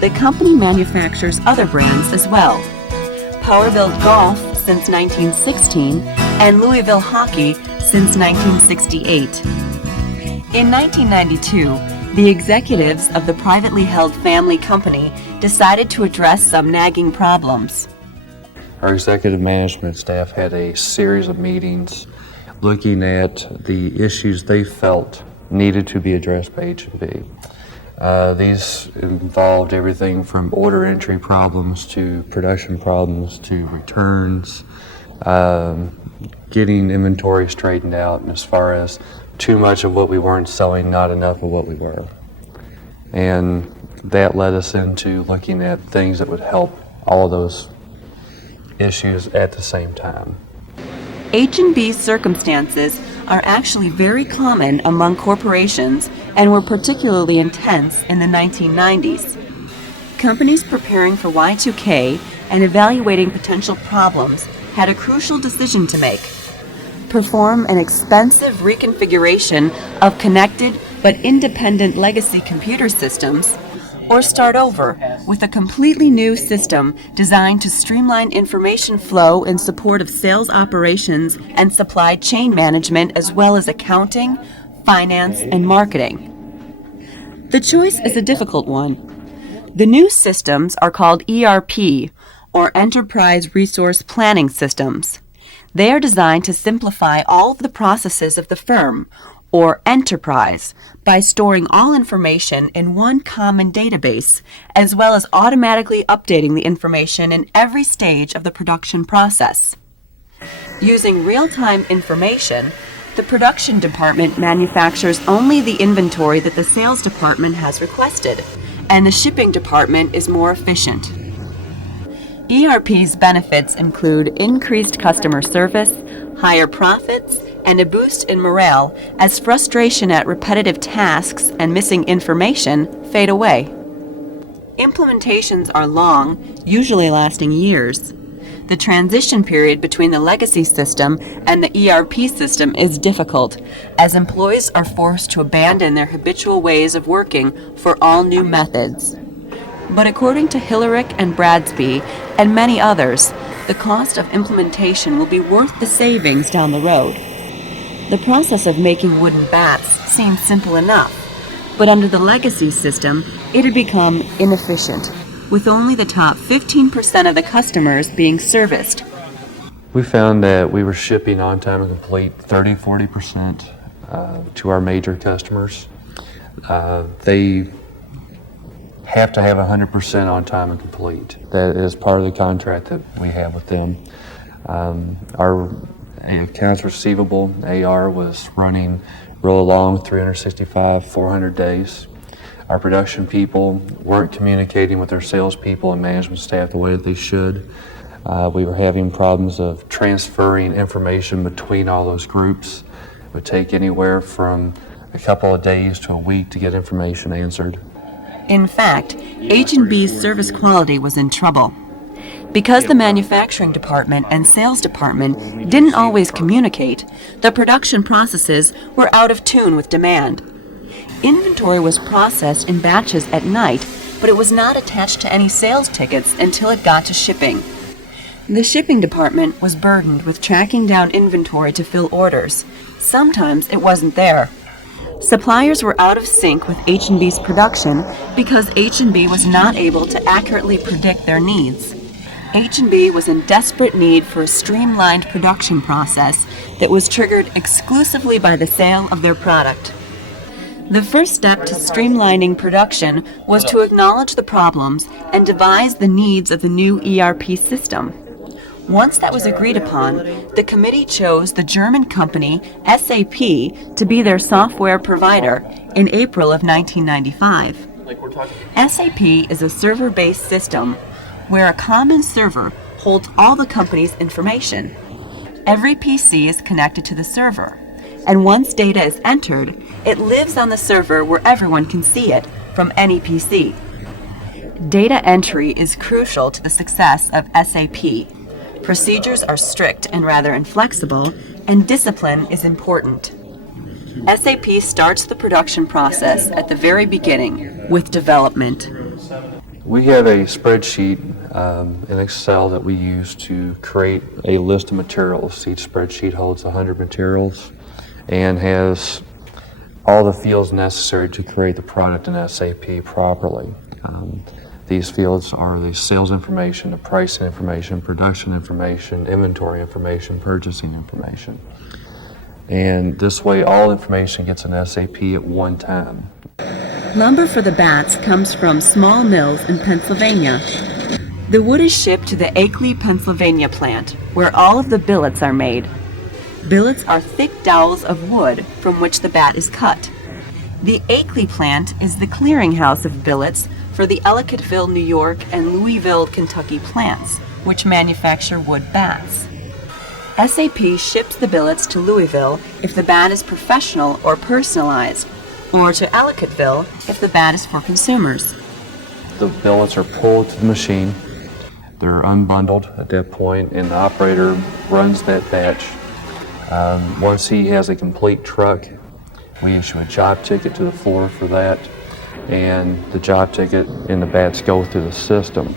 the company manufactures other brands as well. Powerbuilt Golf since 1916 and Louisville Hockey since 1968. In 1992, the executives of the privately held family company decided to address some nagging problems. Our executive management staff had a series of meetings looking at the issues they felt needed to be addressed by H&B. These involved everything from order entry problems to production problems to returns, getting inventory straightened out, and as far as too much of what we weren't selling, not enough of what we were. And that led us into looking at things that would help all of those issues at the same time. H&B's circumstances are actually very common among corporations and were particularly intense in the 1990s. Companies preparing for Y2K and evaluating potential problems had a crucial decision to make: perform an expensive reconfiguration of connected but independent legacy computer systems, or start over with a completely new system designed to streamline information flow in support of sales operations and supply chain management, as well as accounting, finance, and marketing. The choice is a difficult one. The new systems are called ERP, or Enterprise Resource Planning Systems. They are designed to simplify all of the processes of the firm, or enterprise, by storing all information in one common database, as well as automatically updating the information in every stage of the production process. Using real-time information, the production department manufactures only the inventory that the sales department has requested, and the shipping department is more efficient. ERP's benefits include increased customer service, higher profits, and a boost in morale as frustration at repetitive tasks and missing information fade away. Implementations are long, usually lasting years. The transition period between the legacy system and the ERP system is difficult, as employees are forced to abandon their habitual ways of working for all new methods. But according to Hillerick and Bradsby and many others, the cost of implementation will be worth the savings down the road. The process of making wooden bats seemed simple enough, but under the legacy system, it had become inefficient, with only the top 15% of the customers being serviced. We found that we were shipping on time and complete 30-40% to our major customers. They have to have 100% on time and complete. That is part of the contract that we have with them. Our accounts receivable, AR, was running real long, 365, 400 days. Our production people weren't communicating with their salespeople and management staff the way that they should. We were having problems of transferring information between all those groups. It would take anywhere from a couple of days to a week to get information answered. In fact, H&B's service quality was in trouble. Because the manufacturing department and sales department didn't always communicate, the production processes were out of tune with demand. Inventory was processed in batches at night, but it was not attached to any sales tickets until it got to shipping. The shipping department was burdened with tracking down inventory to fill orders. Sometimes it wasn't there. Suppliers were out of sync with H&B's production because H&B was not able to accurately predict their needs. H&B was in desperate need for a streamlined production process that was triggered exclusively by the sale of their product. The first step to streamlining production was to acknowledge the problems and devise the needs of the new ERP system. Once that was agreed upon, the committee chose the German company SAP to be their software provider in April of 1995. SAP is a server-based system where a common server holds all the company's information. Every PC is connected to the server, and once data is entered, it lives on the server where everyone can see it from any PC. Data entry is crucial to the success of SAP. Procedures are strict and rather inflexible, and discipline is important. SAP starts the production process at the very beginning with development. We have a spreadsheet in Excel that we use to create a list of materials. Each spreadsheet holds 100 materials and has all the fields necessary to create the product in SAP properly. These fields are the sales information, the pricing information, production information, inventory information, purchasing information. And this way all information gets in SAP at one time. Lumber for the bats comes from small mills in Pennsylvania. The wood is shipped to the Akeley, Pennsylvania plant, where all of the billets are made. Billets are thick dowels of wood from which the bat is cut. The Akeley plant is the clearinghouse of billets for the Ellicottville, New York, and Louisville, Kentucky plants, which manufacture wood bats. SAP ships the billets to Louisville if the bat is professional or personalized, or to Ellicottville if the bat is for consumers. The billets are pulled to the machine, they're unbundled at that point, and the operator runs that batch. Once he has a complete truck, we issue a job ticket to the floor for that, and the job ticket and the bats go through the system.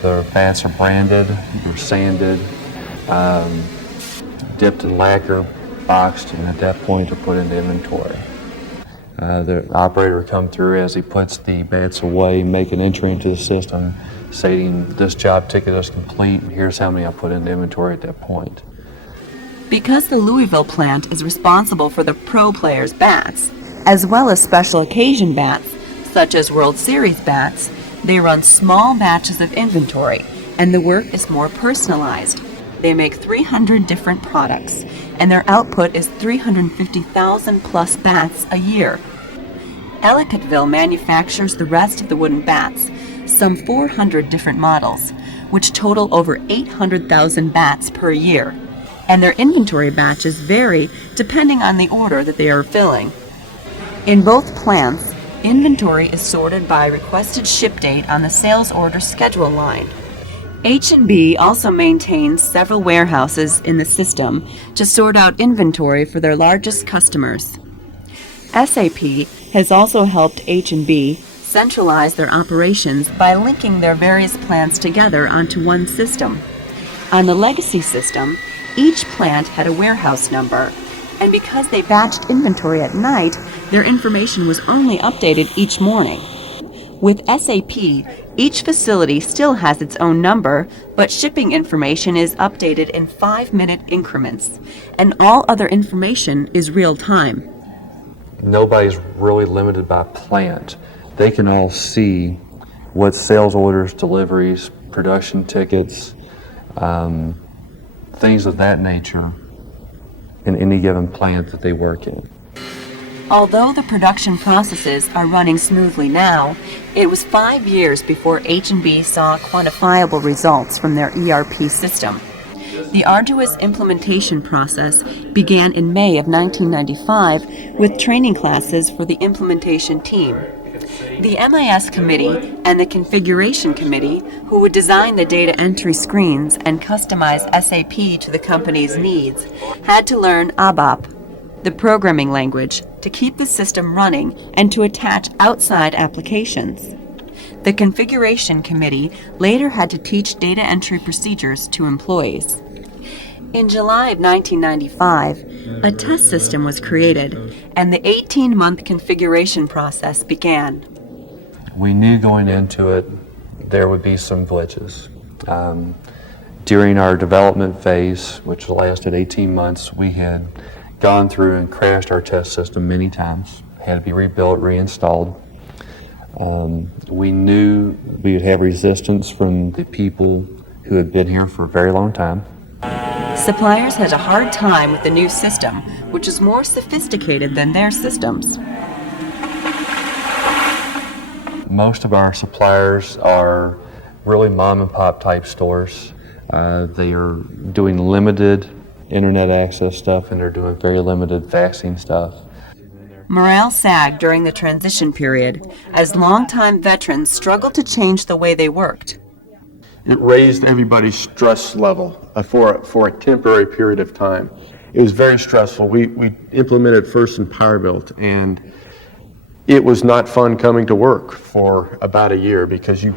The bats are branded, they're sanded, dipped in lacquer, boxed, and at that point they're put into inventory. The operator will come through as he puts the bats away, make an entry into the system stating this job ticket is complete, and here's how many I put into inventory at that point. Because the Louisville plant is responsible for the pro players' bats, as well as special occasion bats, such as World Series bats, they run small batches of inventory, and the work is more personalized. They make 300 different products, and their output is 350,000 plus bats a year. Ellicottville manufactures the rest of the wooden bats, some 400 different models, which total over 800,000 bats per year, and their inventory batches vary depending on the order that they are filling. In both plants, inventory is sorted by requested ship date on the sales order schedule line. H&B also maintains several warehouses in the system to sort out inventory for their largest customers. SAP has also helped H&B centralize their operations by linking their various plants together onto one system. On the legacy system, each plant had a warehouse number, and because they batched inventory at night, their information was only updated each morning. With SAP, each facility still has its own number, but shipping information is updated in 5-minute increments, and all other information is real-time. Nobody's really limited by plant. They can all see what sales orders, deliveries, production tickets, things of that nature in any given plant that they work in. Although the production processes are running smoothly now, it was 5 years before H&B saw quantifiable results from their ERP system. The arduous implementation process began in May of 1995 with training classes for the implementation team. The MIS committee and the configuration committee, who would design the data entry screens and customize SAP to the company's needs, had to learn ABAP, the programming language, to keep the system running and to attach outside applications. The configuration committee later had to teach data entry procedures to employees. In July of 1995, a test system was created, and the 18-month configuration process began. We knew going into it there would be some glitches. During our development phase, which lasted 18 months, we had gone through and crashed our test system many times, had to be rebuilt, reinstalled. We knew we would have resistance from the people who had been here for a very long time. Suppliers had a hard time with the new system, which is more sophisticated than their systems. Most of our suppliers are really mom and pop type stores. They are doing limited internet access stuff, and they're doing very limited faxing stuff. Morale sagged during the transition period as longtime veterans struggled to change the way they worked. It raised everybody's stress level for a temporary period of time. It was very stressful. We implemented first in Powerbuilt, and it was not fun coming to work for about a year because you